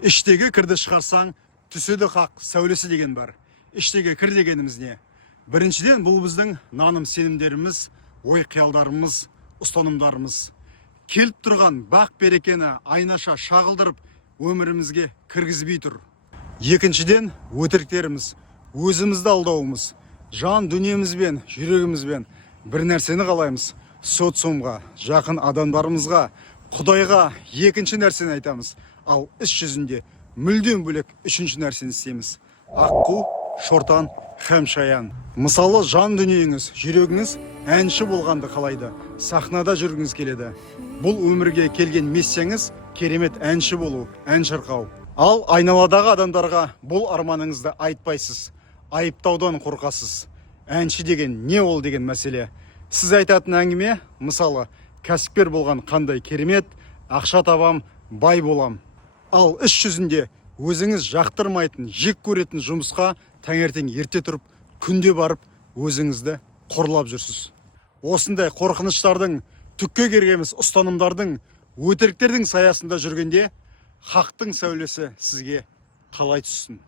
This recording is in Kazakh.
Іштегі кірді шығарсаң, түседі қақ сәулесі деген бар. Іштегі кір дегеніміз не? Біріншіден, бұл біздің наным сенімдеріміз, ой қиялдарымыз, ұстанымдарымыз. Келіп тұрған бақ берекені айнаша шағылдырып, өмірімізге кіргізбей тұр. Екіншіден, өтіріктеріміз, өзімізді алдауымыз, жан дүниемізбен, жүрегімізбен бір нәрсені қалаймыз. Социумға, жақын адамдарымызға, Құдайға екінші нәрсені айтамыз. Ал іс жүзінде мүлдем бөлек үшінші нәрсені істейміз. Аққу, шортан, һәм шаян. Мысалы, жан дүниеңіз, жүрегіңіз әнші болғанды қалайды. Сахнада жүргіңіз келеді. Бұл өмірге келген миссияңыз керемет әнші болу, ән шырқау. Ал айналадағы адамдарға бұл арманыңызды айтпайсыз. Айыптаудан қорқасыз. Әнші деген не ол деген мәселе. Сіз айтатын әңгіме, мысалы, кәсіпкер болған қандай керемет, ақша табам, бай болам. Ал іс жүзінде өзіңіз жақтырмайтын, жек көретін жұмысқа таңертең ерте тұрып, күнде барып, өзіңізді қорлап жүрсіз. Осындай қорқыныштардың, түкке кергеміз ұстанымдардың, өтіріктердің саясында жүргенде, хақтың сәулесі сізге қалай түссін?